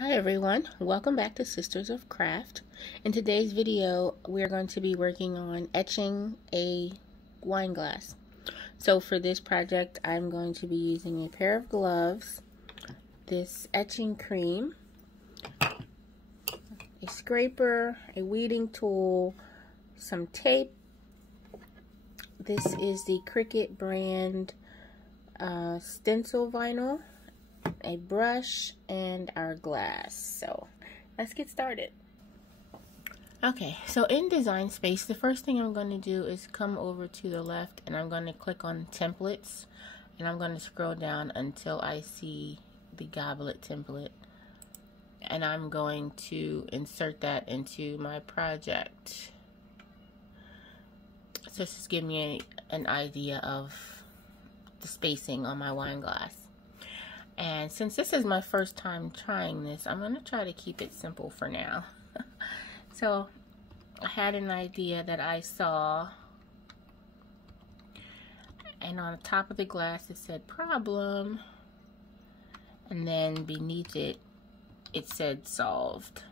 Hi everyone, welcome back to Sisters of Craft. In today's video, we're going to be working on etching a wine glass. So for this project, I'm going to be using a pair of gloves, this etching cream, a scraper, a weeding tool, some tape. This is the Cricut brand stencil vinyl, a brush, and our glass. So let's get started. Okay, so in Design Space, the first thing I'm going to do is come over to the left and I'm going to click on templates, and I'm going to scroll down until I see the goblet template, and I'm going to insert that into my project. So just give me an idea of the spacing on my wine glass. And since this is my first time trying this, I'm going to try to keep it simple for now. So I had an idea that I saw, and on the top of the glass it said problem, and then beneath it it said solved,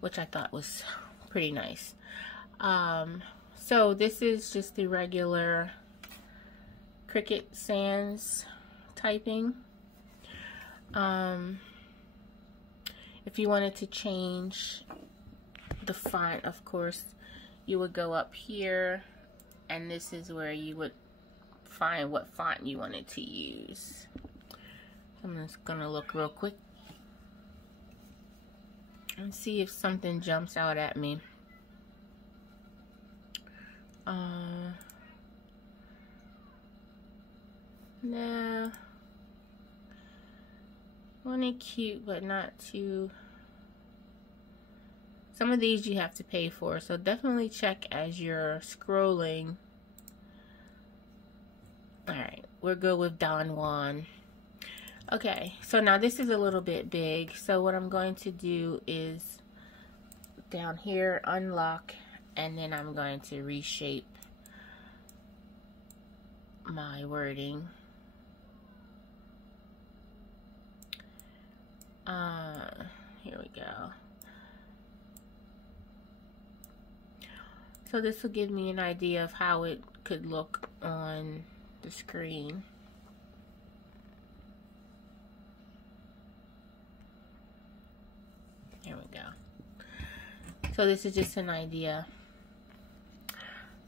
which I thought was pretty nice. So this is just the regular Cricut Sans typing. If you wanted to change the font, of course, you would go up here, and this is where you would find what font you wanted to use. I'm just gonna look real quick and see if something jumps out at me. No. One cute, but not too. Some of these you have to pay for, so definitely check as you're scrolling. Alright, we're good with Don Juan. Okay, so now this is a little bit big, so what I'm going to do is down here, unlock, and then I'm going to reshape my wording. Here we go. So this will give me an idea of how it could look on the screen. Here we go. So this is just an idea. I'm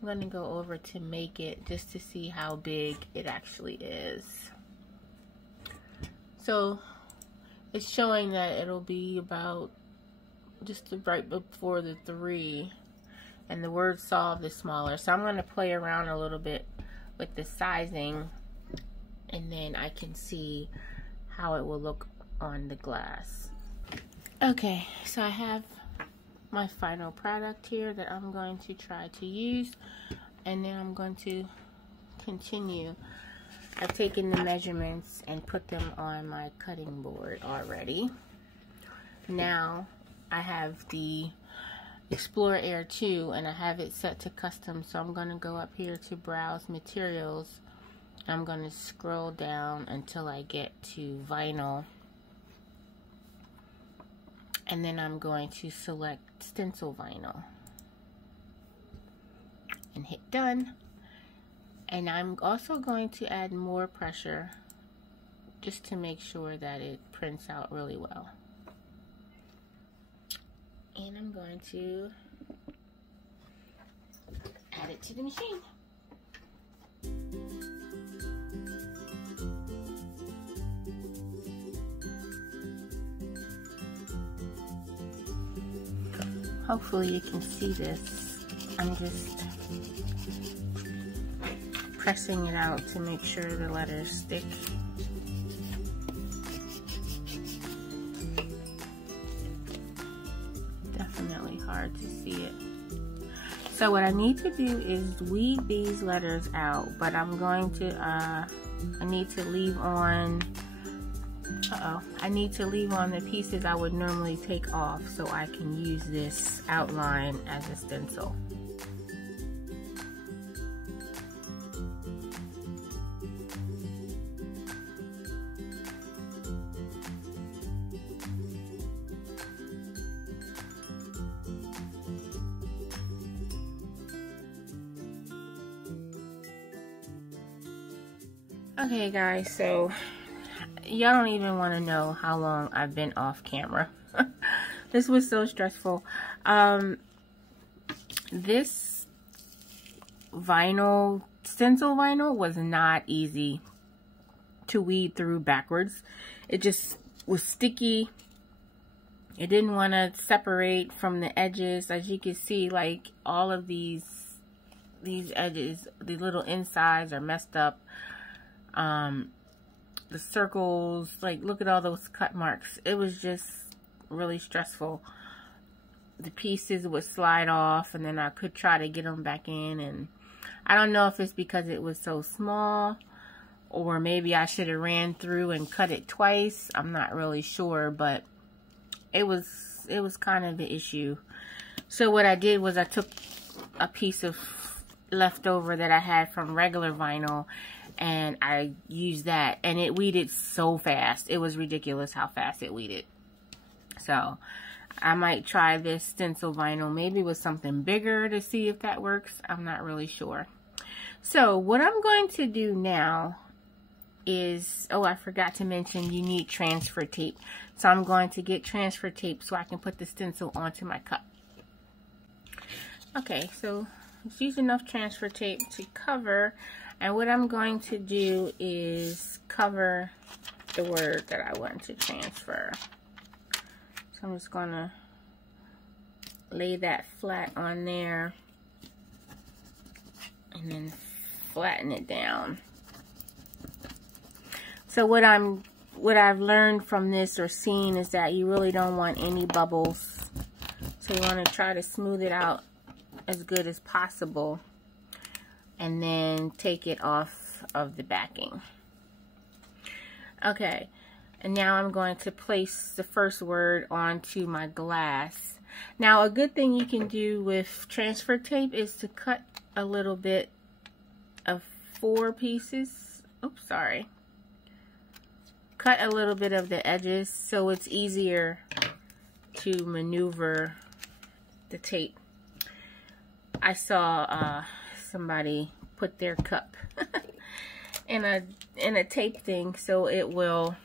going to go over to make it just to see how big it actually is. So it's showing that it'll be about just right before the 3, and the word solved is smaller. So I'm going to play around a little bit with the sizing, and then I can see how it will look on the glass. Okay, so I have my final product here that I'm going to try to use, and then I'm going to continue. I've taken the measurements and put them on my cutting board already. Now I have the Explorer Air 2 and I have it set to custom, so I'm going to go up here to browse materials. I'm going to scroll down until I get to vinyl, and then I'm going to select stencil vinyl and hit done. And I'm also going to add more pressure just to make sure that it prints out really well. And I'm going to add it to the machine. Hopefully you can see this. I'm just pressing it out to make sure the letters stick. Definitely hard to see it. So what I need to do is weed these letters out, but I'm going to I need to leave on the pieces I would normally take off so I can use this outline as a stencil. Okay guys, so y'all don't even want to know how long I've been off camera. This was so stressful. This vinyl, stencil vinyl, was not easy to weed through backwards. It just was sticky. It didn't want to separate from the edges. As you can see, like all of these edges, the little insides are messed up. The circles, like look at all those cut marks. It was just really stressful. The pieces would slide off and then I could try to get them back in, and I don't know if it's because it was so small or maybe I should have ran through and cut it twice. I'm not really sure, but it was kind of an issue. So what I did was I took a piece of leftover that I had from regular vinyl and I used that, and it weeded so fast. It was ridiculous how fast it weeded. So I might try this stencil vinyl maybe with something bigger to see if that works. I'm not really sure. So what I'm going to do now is, oh, I forgot to mention you need transfer tape. So I'm going to get transfer tape so I can put the stencil onto my cup. Okay, so just use enough transfer tape to cover, and what I'm going to do is cover the word that I want to transfer. So I'm just going to lay that flat on there and then flatten it down. So what I've learned from this or seen is that you really don't want any bubbles. So you want to try to smooth it out as good as possible and then take it off of the backing. Okay, and now I'm going to place the first word onto my glass. Now a good thing you can do with transfer tape is to cut a little bit of 4 pieces. Oops, sorry. Cut a little bit of the edges so it's easier to maneuver the tape. I saw somebody put their cup in a tape thing so it will,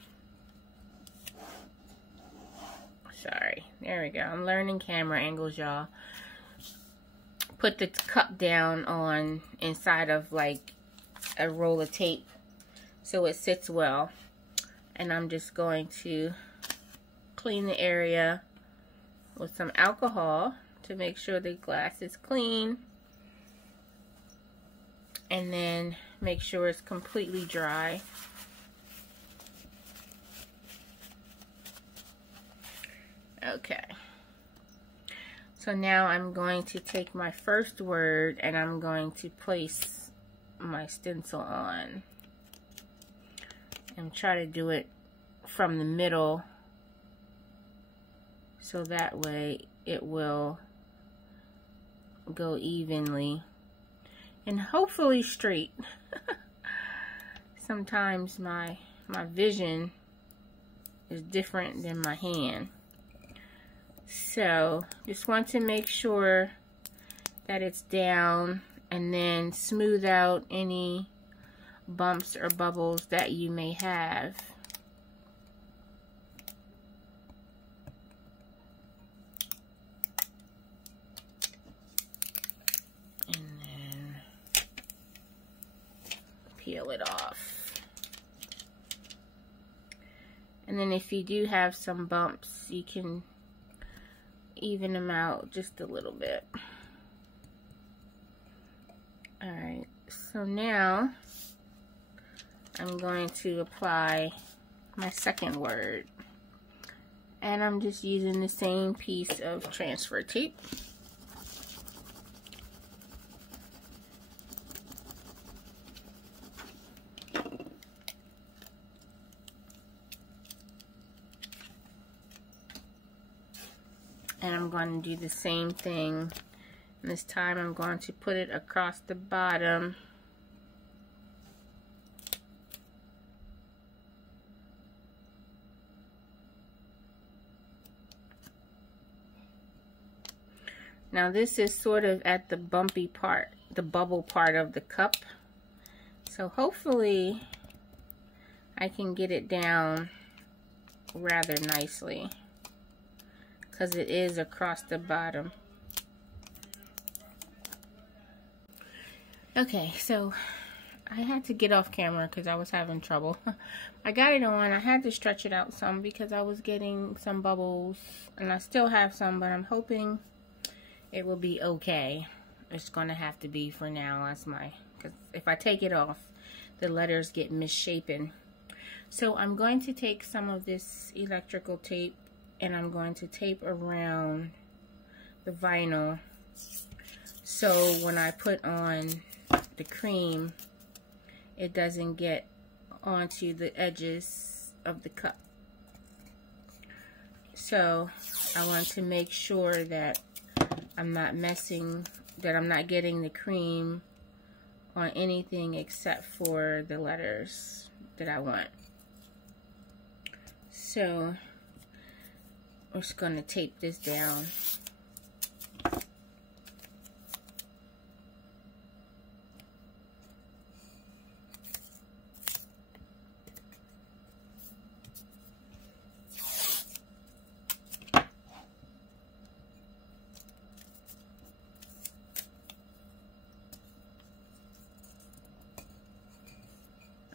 sorry, there we go. I'm learning camera angles, y'all. Put the cup down on inside of like a roll of tape so it sits well. And I'm just going to clean the area with some alcohol to make sure the glass is clean, and then make sure it's completely dry. Okay, so now I'm going to take my first word and I'm going to place my stencil on and try to do it from the middle so that way it will go evenly and hopefully straight. Sometimes my vision is different than my hand. So just want to make sure that it's down and then smooth out any bumps or bubbles that you may have. And then peel it off. And then if you do have some bumps, you can even them out just a little bit. Alright, so now I'm going to apply my second word. And I'm just using the same piece of transfer tape. And I'm going to do the same thing. And this time I'm going to put it across the bottom. Now this is sort of at the bumpy part, the bubble part of the cup. So hopefully I can get it down rather nicely because it is across the bottom. Okay, so I had to get off camera because I was having trouble. I got it on. I had to stretch it out some because I was getting some bubbles, and I still have some, but I'm hoping it will be okay. It's going to have to be for now. That's because if I take it off, the letters get misshapen. So I'm going to take some of this electrical tape and I'm going to tape around the vinyl so when I put on the cream, it doesn't get onto the edges of the cup. So I want to make sure that I'm not getting the cream on anything except for the letters that I want. So we're just going to tape this down.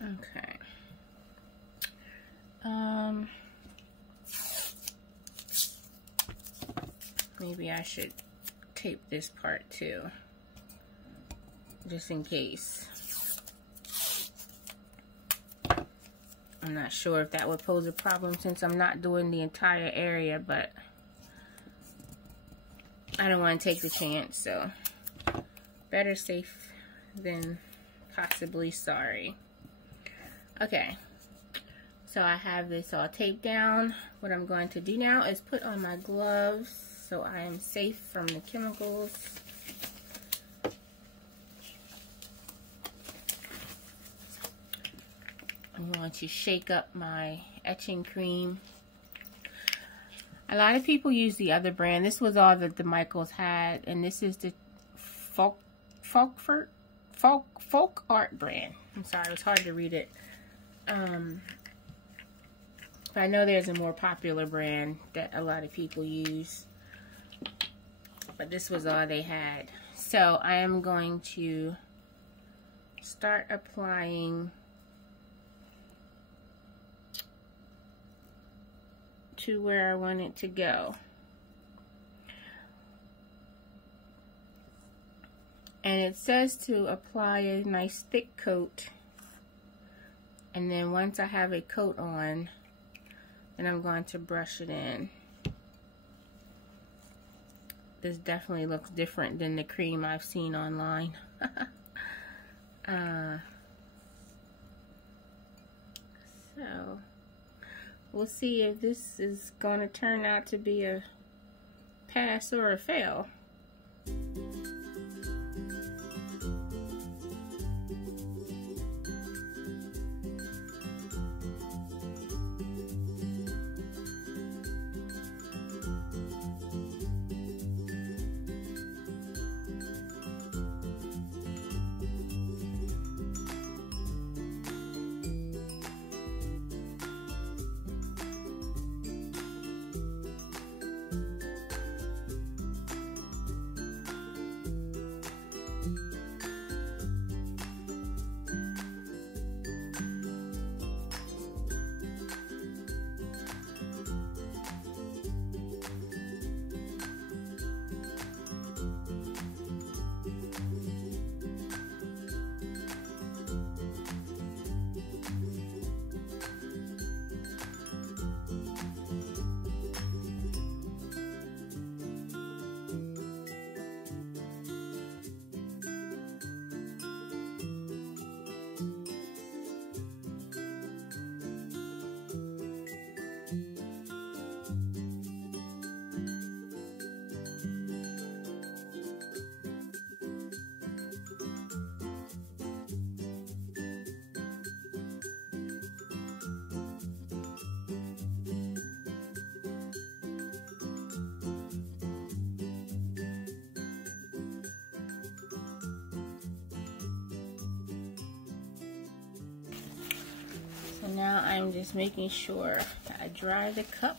Okay. Maybe I should tape this part too, just in case. I'm not sure if that would pose a problem since I'm not doing the entire area, but I don't want to take the chance, so better safe than possibly sorry. Okay, so I have this all taped down. What I'm going to do now is put on my gloves so I am safe from the chemicals. I'm going to shake up my etching cream. A lot of people use the other brand. This was all that the Michaels had, and this is the folk art brand. I'm sorry, it was hard to read it. But I know there's a more popular brand that a lot of people use, but this was all they had. So I am going to start applying to where I want it to go. And it says to apply a nice thick coat, and then once I have a coat on, then I'm going to brush it in. This definitely looks different than the cream I've seen online. So we'll see if this is going to turn out to be a pass or a fail. now I'm just making sure that I dry the cup,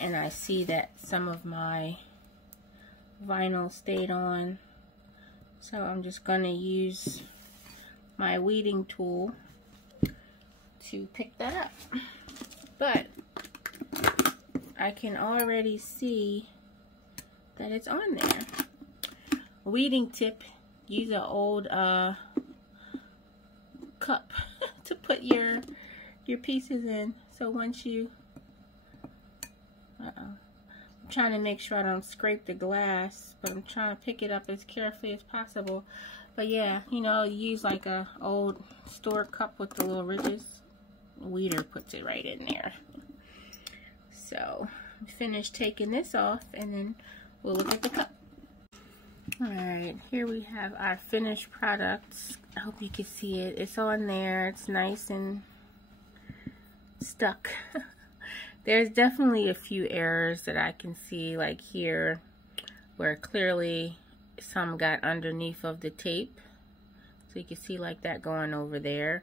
and I see that some of my vinyl stayed on, so I'm just going to use my weeding tool to pick that up. But I can already see that it's on there. Weeding tip: use an old cup to put your pieces in. So once you, I'm trying to make sure I don't scrape the glass, but I'm trying to pick it up as carefully as possible. But yeah, you know, use like a old store cup with the little ridges. Weeder puts it right in there. So finish taking this off, and then we'll look at the cup. Alright, here we have our finished products. I hope you can see it. It's on there. It's nice and stuck. There's definitely a few errors that I can see, like here, where clearly some got underneath of the tape. So you can see like that going over there.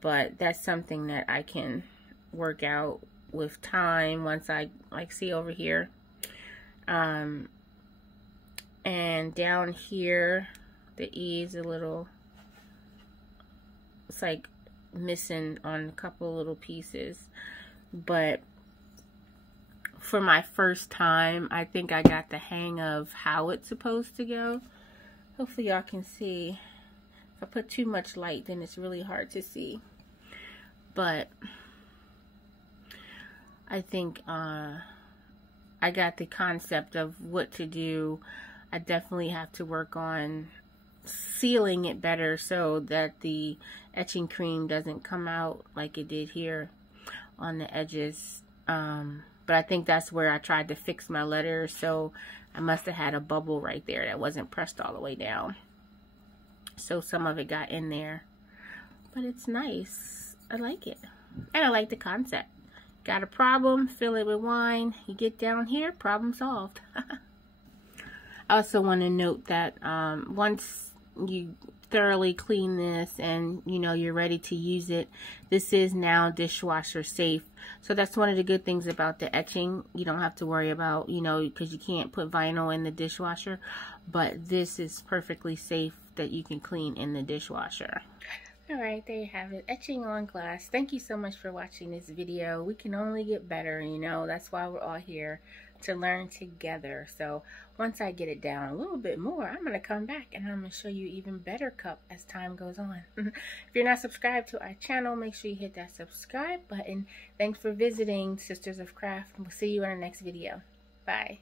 But that's something that I can work out with time once I see over here. And down here, the E is a little, it's like missing on a couple little pieces. But for my first time, I think I got the hang of how it's supposed to go. Hopefully y'all can see. If I put too much light, then it's really hard to see. But I think I got the concept of what to do. I definitely have to work on sealing it better so that the etching cream doesn't come out like it did here on the edges. But I think that's where I tried to fix my letters, so I must have had a bubble right there that wasn't pressed all the way down. So some of it got in there. But it's nice. I like it. And I like the concept. Got a problem, fill it with wine. You get down here, problem solved. I also want to note that once you thoroughly clean this and you know you're ready to use it, this is now dishwasher safe. So that's one of the good things about the etching. You don't have to worry about, you know, because you can't put vinyl in the dishwasher, but this is perfectly safe that you can clean in the dishwasher. Alright, there you have it. Etching on glass. Thank you so much for watching this video. We can only get better, you know. That's why we're all here, to learn together. So once I get it down a little bit more, I'm going to come back and I'm going to show you even better cup as time goes on. If you're not subscribed to our channel, make sure you hit that subscribe button. Thanks for visiting Sisters of Craft. We'll see you in our next video. Bye.